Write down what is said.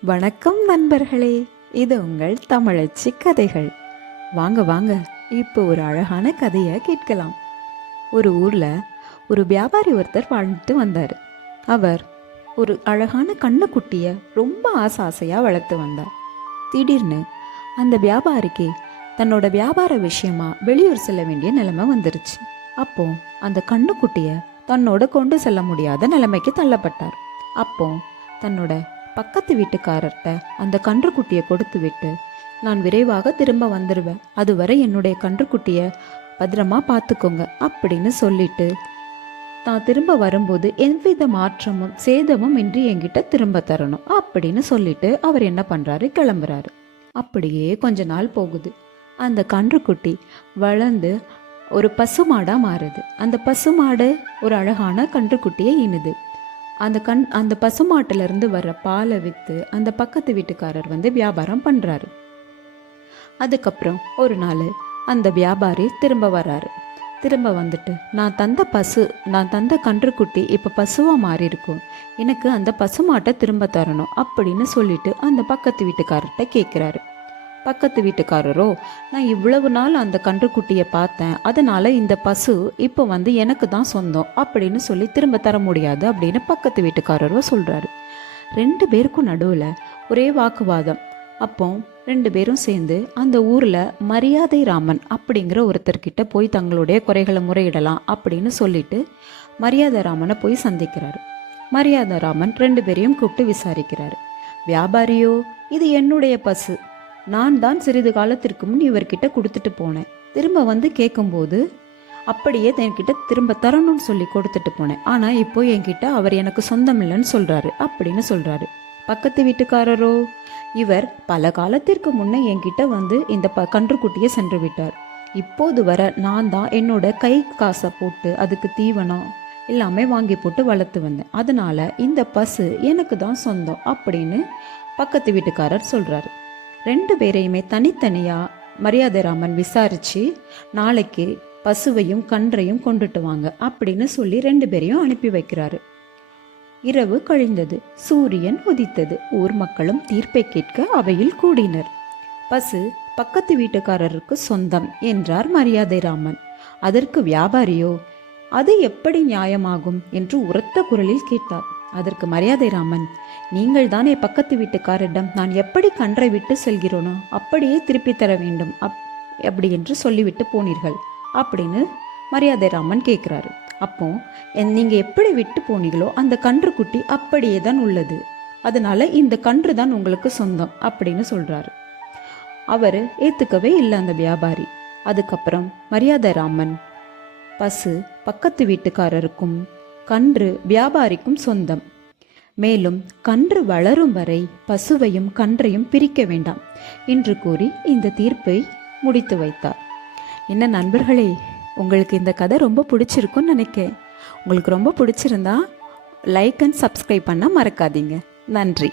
வணக்கம் நண்பர்களே இது உங்கள் தமிழச்சி கதைகள். வாங்க வாங்க இப்போ ஒரு அழகான கதையை கேட்கலாம். ஒரு ஊர்ல ஒரு வியாபாரி ஒருத்தர் வாழ்ந்துட்டு வந்தார். அவர் ஒரு அழகான கண்ணுக்குட்டியை ரொம்ப ஆசை ஆசையாக வளர்த்து வந்தார். திடீர்னு அந்த வியாபாரிக்கு தன்னோட வியாபார விஷயமா வெளியூர் செல்ல வேண்டிய நிலைமை வந்துருச்சு. அப்போ அந்த கண்ணுக்குட்டியை தன்னோட கொண்டு செல்ல முடியாத நிலைமைக்கு தள்ளப்பட்டார். அப்போ தன்னோட பக்கத்து வீட்டுக்காரர்கிட்ட அந்த கன்றுக்குட்டியை கொடுத்து விட்டு நான் விரைவாக திரும்ப வந்துடுவேன் அதுவரை என்னுடைய கன்றுக்குட்டியை பத்திரமா பார்த்துக்கோங்க அப்படின்னு சொல்லிட்டு தான் திரும்ப வரும்போது எவ்வித மாற்றமும் சேதமும் இன்றி என்கிட்ட திரும்ப தரணும் அப்படின்னு சொல்லிட்டு அவர் என்ன பண்ணுறாரு கிளம்புறாரு. அப்படியே கொஞ்ச நாள் போகுது. அந்த கன்றுக்குட்டி வளர்ந்து ஒரு பசுமாடாக மாறுது. அந்த பசுமாடு ஒரு அழகான கன்றுக்குட்டியை ஈனுது அந்த கண் அந்த பசுமாட்டுல இருந்து வர்ற பாலை விற்று அந்த பக்கத்து வீட்டுக்காரர் வந்து வியாபாரம் பண்ணுறாரு அதுக்கப்புறம் ஒரு நாள் அந்த வியாபாரி திரும்ப வராரு திரும்ப வந்துட்டு நான் தந்த பசு நான் தந்த கன்றுக்குட்டி இப்போ பசுவாக மாறி இருக்கும் எனக்கு அந்த பசுமாட்டை திரும்ப தரணும் அப்படின்னு சொல்லிட்டு அந்த பக்கத்து வீட்டுக்காரர்கிட்ட கேட்குறாரு பக்கத்து வீட்டுக்காரரோ நான் இவ்வளவு நாள் அந்த கன்றுக்குட்டியை பார்த்தேன். அதனால இந்த பசு இப்போ வந்து எனக்கு தான் சொந்தம் அப்படின்னு சொல்லி திரும்ப தர முடியாது அப்படின்னு பக்கத்து வீட்டுக்காரரோ சொல்கிறாரு ரெண்டு பேருக்கும் நடுவில் ஒரே வாக்குவாதம். அப்போ ரெண்டு பேரும் சேர்ந்து அந்த ஊரில் மரியாதை ராமன் அப்படிங்கிற ஒருத்தர்கிட்ட போய் தங்களுடைய குறைகளை முறையிடலாம் அப்படின்னு சொல்லிட்டு மரியாதை ராமனை போய் சந்திக்கிறாரு. மரியாதை ராமன் ரெண்டு பேரையும் கூப்பிட்டு விசாரிக்கிறாரு. வியாபாரியோ இது என்னுடைய பசு. நான் தான் சிறிது காலத்திற்கு முன் இவர்கிட்ட கொடுத்துட்டு போனேன். திரும்ப வந்து கேட்கும்போது அப்படியே என்கிட்ட திரும்ப தரணும்னு சொல்லி கொடுத்துட்டு போனேன். ஆனால் இப்போ என்கிட்ட அவர் எனக்கு சொந்தம் இல்லைன்னு சொல்கிறாரு அப்படின்னு சொல்கிறாரு பக்கத்து வீட்டுக்காரரோ? இவர் பல காலத்திற்கு முன்னே என்கிட்ட வந்து இந்த ப கன்றுக்குட்டியை சென்று விட்டார். இப்போது வர நான் தான் என்னோட கை காசை போட்டு அதுக்கு தீவனம் எல்லாமே வாங்கி போட்டு வளர்த்து வந்தேன். அதனால இந்த பசு எனக்கு தான் சொந்தம் அப்படின்னு பக்கத்து வீட்டுக்காரர் சொல்கிறாரு ரெண்டு பேரையுமே தனித்தனியாக மரியாதை ராமன் விசாரித்து நாளைக்கு பசுவையும் கன்றையும் கொண்டுட்டு வாங்க அப்படின்னு சொல்லி ரெண்டு பேரையும் அனுப்பி வைக்கிறாரு. இரவு கழிந்தது. சூரியன் உதித்தது. ஊர் மக்களும் தீர்ப்பை கேட்க அவையில் கூடினர். பசு பக்கத்து வீட்டுக்காரருக்கு சொந்தம் என்றார் மரியாதை ராமன். அதற்கு வியாபாரியோ? அது எப்படி நியாயமாகும்? என்று உரத்த குரலில் கேட்டார். அதற்கு மரியாதை ராமன் நீங்கள் தானே பக்கத்து வீட்டுக்காரரிடம் நான் எப்படி கன்றை விட்டு செல்கிறோனோ அப்படியே திருப்பி தர வேண்டும் அப் அப்படி என்று சொல்லிவிட்டு போனீர்கள் அப்படின்னு மரியாதை ராமன் கேட்குறாரு. அப்போ நீங்கள் எப்படி விட்டு போனீங்களோ அந்த கன்றுக்குட்டி அப்படியே தான் உள்ளது அதனால இந்த கன்று தான் உங்களுக்கு சொந்தம் அப்படின்னு சொல்றாரு. அவர் ஏத்துக்கவே இல்லை அந்த வியாபாரி. அதுக்கப்புறம் மரியாதை ராமன் பசு பக்கத்து வீட்டுக்காரருக்கும் கன்று வியாபாரிக்கும் சொந்தம். மேலும் கன்று வளரும் வரை பசுவையும் கன்றையும் பிரிக்க வேண்டாம் என்று கூறி இந்த தீர்ப்பை முடித்து வைத்தார். என்ன நண்பர்களே உங்களுக்கு இந்த கதை ரொம்ப பிடிச்சிருக்கும்னு நினைக்கேன். உங்களுக்கு ரொம்ப பிடிச்சிருந்தா லைக் அண்ட் சப்ஸ்கிரைப் பண்ண மறக்காதீங்க. நன்றி.